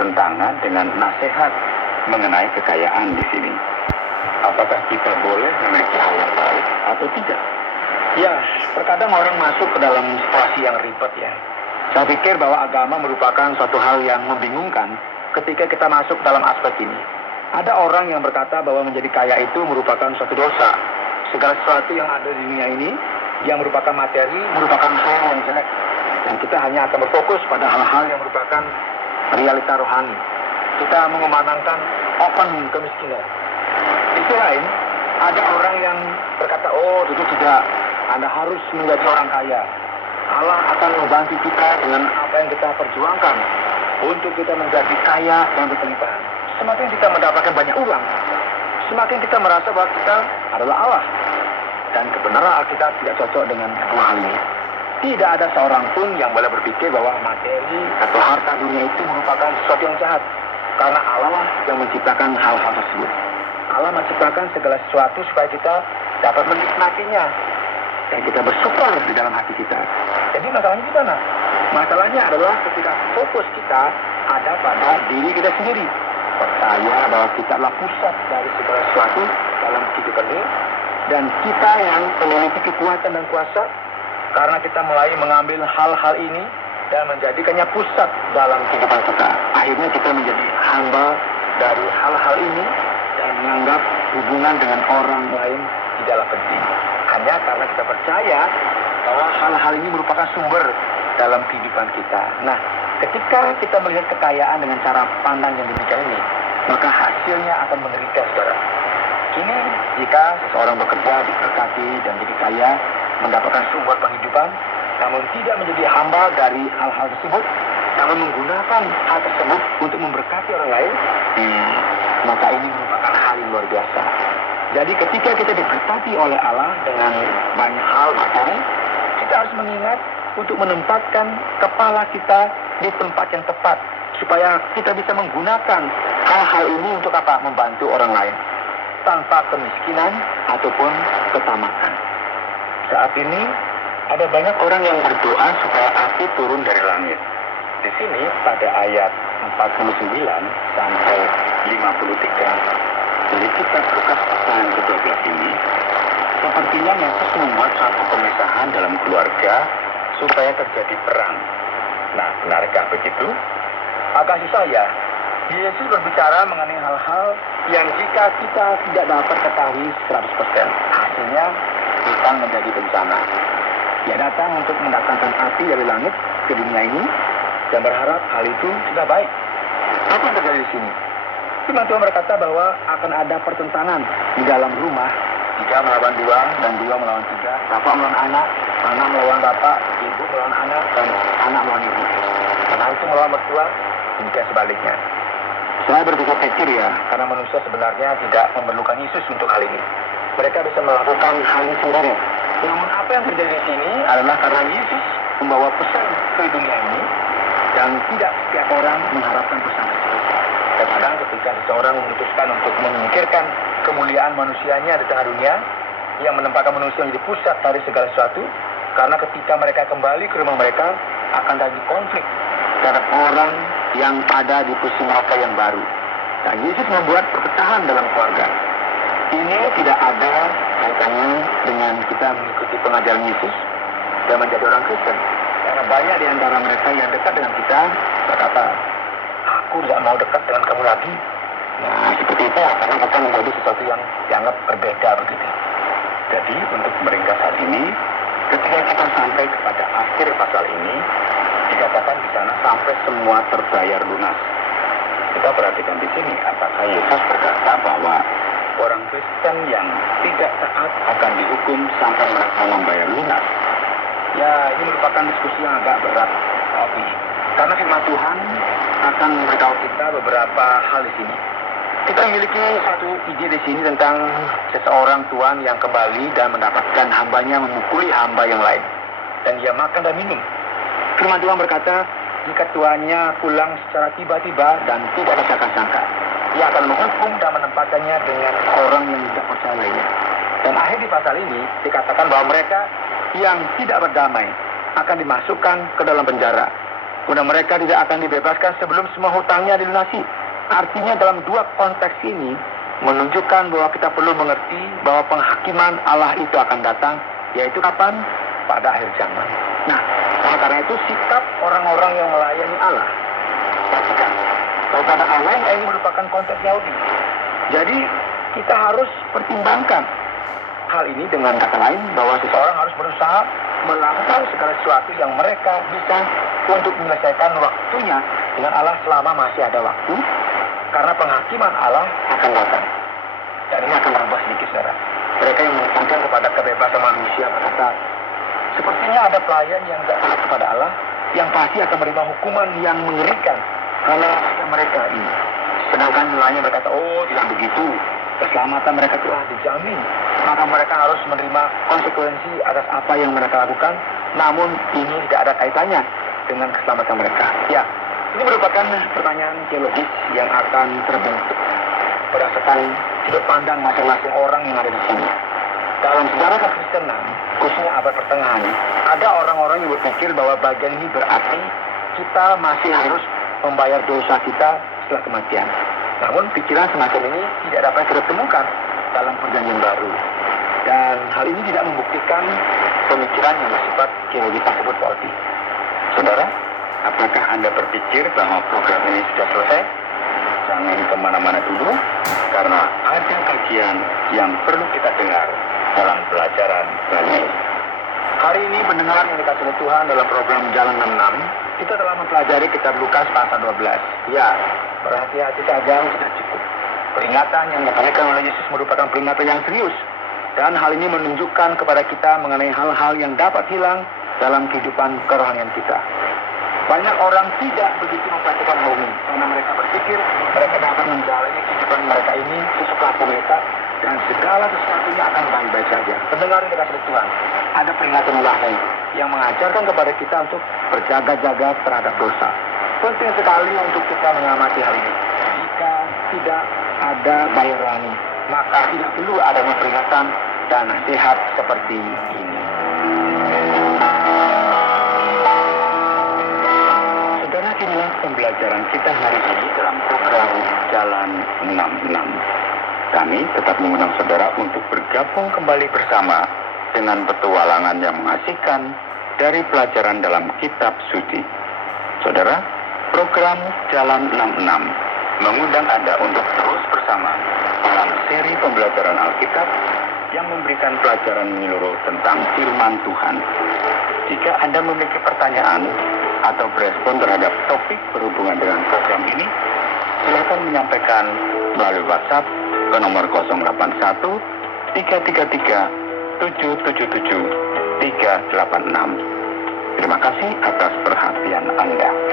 bertentangan dengan nasihat mengenai kekayaan di sini. Apakah kita boleh memiliki hal yang baik atau tidak? Ya, terkadang orang masuk ke dalam situasi yang ribet ya. Saya pikir bahwa agama merupakan suatu hal yang membingungkan ketika kita masuk dalam aspek ini. Ada orang yang berkata bahwa menjadi kaya itu merupakan suatu dosa. Segala sesuatu yang ada di dunia ini, yang merupakan materi, merupakan hal yang jelek. Dan kita hanya akan berfokus pada hal-hal yang merupakan realita rohani. Kita mengumandangkan open kemiskinan. Di sisi lain, ada orang yang berkata, oh itu tidak, Anda harus menjadi orang kaya. Allah akan membantu kita dengan apa yang kita perjuangkan untuk kita menjadi kaya dan berkelimpahan. Semakin kita mendapatkan banyak uang, semakin kita merasa bahwa kita adalah Allah. Dan kebenaran Alkitab tidak cocok dengan kedua hal ini. Tidak ada seorang pun yang boleh berpikir bahwa materi atau harta dunia itu merupakan sesuatu yang jahat. Karena Allah yang menciptakan hal-hal tersebut. Allah menciptakan segala sesuatu supaya kita dapat menikmatinya. Dan kita bersyukur di dalam hati kita. Jadi masalahnya di mana? Masalahnya adalah ketika fokus kita ada pada diri kita sendiri. Percaya bahwa kita adalah pusat dari segala sesuatu dalam kehidupan ini. Dan kita yang memiliki kekuatan dan kuasa, karena kita mulai mengambil hal-hal ini dan menjadikannya pusat dalam kehidupan kita. Akhirnya kita menjadi hamba dari hal-hal ini dan menganggap hubungan dengan orang lain tidaklah penting. Hanya karena kita percaya bahwa hal-hal ini merupakan sumber dalam kehidupan kita. Nah, ketika kita melihat kekayaan dengan cara pandang yang demikian ini, maka hasilnya akan mengerikan, saudara. Kini, jika seseorang bekerja, diberkati, dan jadi kaya, mendapatkan sumber penghidupan, namun tidak menjadi hamba dari hal-hal tersebut, namun menggunakan hal tersebut untuk memberkati orang lain, maka ini merupakan hal yang luar biasa. Jadi ketika kita diberkati oleh Allah dengan banyak hal materi, kita harus mengingat untuk menempatkan kepala kita di tempat yang tepat, supaya kita bisa menggunakan hal-hal ini untuk apa? Membantu orang lain, tanpa kemiskinan ataupun ketamakan. Saat ini ada banyak orang yang berdoa supaya api turun dari langit. Di sini pada ayat 49 sampai 53 dari kitab Lukas pasal yang ke-12 ini, sepertinya Yesus membuat suatu pemisahan dalam keluarga supaya terjadi perang. Nah, benarkah begitu? Kasih saya, Yesus berbicara mengenai hal-hal yang jika kita tidak dapat ketahui 100%, hasilnya kita menjadi bencana. Dia datang untuk mendatangkan api dari langit ke dunia ini dan berharap hal itu sudah baik. Apa yang terjadi di sini? Firman Tuhan berkata bahwa akan ada pertentangan di dalam rumah, 3 melawan 2 dan 2 melawan 3, bapak melawan anak melawan bapak, ibu melawan anak, dan anak melawan ibu. Menantu melawan mertua, demikian sebaliknya. Saya berpikir ya, karena manusia sebenarnya tidak memerlukan Yesus untuk hal ini. Mereka bisa melakukan hal ini sendiri. Namun apa yang terjadi di sini adalah karena Yesus membawa pesan ke dunia ini dan tidak setiap orang mengharapkan pesan tersebut. Kadang ketika seseorang memutuskan untuk memikirkan kemuliaan manusianya di tengah dunia, yang menempatkan manusia menjadi pusat dari segala sesuatu, karena ketika mereka kembali ke rumah mereka akan terjadi konflik terhadap orang yang ada di posisi mereka yang baru. Dan Yesus membuat perpecahan dalam keluarga. Ini tidak ada kaitannya dengan kita mengikuti pengajaran Yesus dan menjadi orang Kristen. Karena banyak di antara mereka yang dekat dengan kita berkata, aku tidak mau dekat dengan kamu lagi. Nah, seperti itu karena akan menjadi sesuatu yang dianggap berbeda begitu. Jadi untuk meringkas hal ini, ketika kita sampai kepada akhir pasal ini, dikatakan di sana sampai semua terbayar lunas. Kita perhatikan di sini, apakah Yesus berkata bahwa orang Kristen yang tidak taat akan dihukum sampai mereka membayar lunas? Ya, ini merupakan diskusi yang agak berat, Obi. Karena firman Tuhan akan memberitahu kita beberapa hal di sini. Kita memiliki satu ide di sini tentang seseorang tuan yang kembali dan mendapatkan hambanya memukuli hamba yang lain. Dan dia makan dan minum. Firman Tuhan berkata, jika tuannya pulang secara tiba-tiba dan tidak ada sangka-sangka, ia akan menghukum dan menempatkannya dengan orang yang tidak percaya lainnya. Dan akhir di pasal ini dikatakan bahwa mereka yang tidak berdamai akan dimasukkan ke dalam penjara Kemudian mereka tidak akan dibebaskan sebelum semua hutangnya dilunasi. Artinya dalam dua konteks ini menunjukkan bahwa kita perlu mengerti bahwa penghakiman Allah itu akan datang, yaitu kapan? Pada akhir zaman. Nah, karena itu sikap orang-orang yang melayani Allah, perhatikan, pada Allah ini merupakan konteks Yahudi. Jadi kita harus pertimbangkan hal ini, dengan kata lain bahwa seseorang harus berusaha melakukan segala sesuatu yang mereka bisa untuk menyelesaikan waktunya dengan Allah selama masih ada waktu, karena penghakiman Allah akan datang. Dan ini akan berubah sedikit, saudara. Mereka yang menekankan kepada kebebasan manusia berkata, sepertinya ada pelayan yang tidak taat kepada Allah yang pasti akan menerima hukuman yang mengerikan karena mereka ini. Sedangkan nelayan berkata, oh tidak begitu, keselamatan mereka telah dijamin, maka mereka harus menerima konsekuensi atas apa yang mereka lakukan. Namun ini tidak ada kaitannya dengan keselamatan mereka. Ya, ini merupakan pertanyaan teologis yang akan terbentuk berdasarkan sudut pandang masing-masing orang yang ada di sini. Dalam sejarah kekristenan, khususnya abad pertengahan, ada orang-orang yang berpikir bahwa bagian ini berarti kita masih harus membayar dosa kita setelah kematian. Namun pikiran semacam ini tidak dapat kita temukan dalam perjanjian baru. Dan hal ini tidak membuktikan pemikiran yang bersifat teologi tersebut palsu. Saudara, apakah Anda berpikir bahwa program ini sudah selesai? Jangan kemana-mana dulu, karena ada bagian yang perlu kita dengar dalam pelajaran kali ini. Hari ini pendengar yang dikasih oleh Tuhan dalam program Jalan 66, kita telah mempelajari kitab Lukas pasal 12. Ya, berhati-hati saja sudah cukup. Peringatan yang disampaikan oleh Yesus merupakan peringatan yang serius. Dan hal ini menunjukkan kepada kita mengenai hal-hal yang dapat hilang dalam kehidupan kerohanian kita. Banyak orang tidak begitu memperhatikan hal ini karena mereka berpikir mereka dapat menjalani kehidupan mereka ini sesuka mereka dan segala sesuatunya akan baik-baik saja. Pendengar yang dikasih Tuhan, ada peringatan ilahi yang mengajarkan kepada kita untuk berjaga-jaga terhadap dosa. Penting sekali untuk kita mengamati hal ini. Jika tidak ada bayarani, maka tidak perlu adanya peringatan dan nasihat seperti ini. Saudara, inilah pembelajaran kita hari ini dalam program Jalan 66. Kami tetap mengundang saudara untuk bergabung kembali bersama dengan petualangan yang mengasihkan dari pelajaran dalam kitab suci. Saudara, program Jalan 66 mengundang Anda untuk terus bersama dalam seri pembelajaran Alkitab yang memberikan pelajaran menyeluruh tentang firman Tuhan. Jika Anda memiliki pertanyaan atau berespon terhadap topik berhubungan dengan program ini, silakan menyampaikan melalui WhatsApp ke nomor 081 333 777 386. Terima kasih atas perhatian Anda.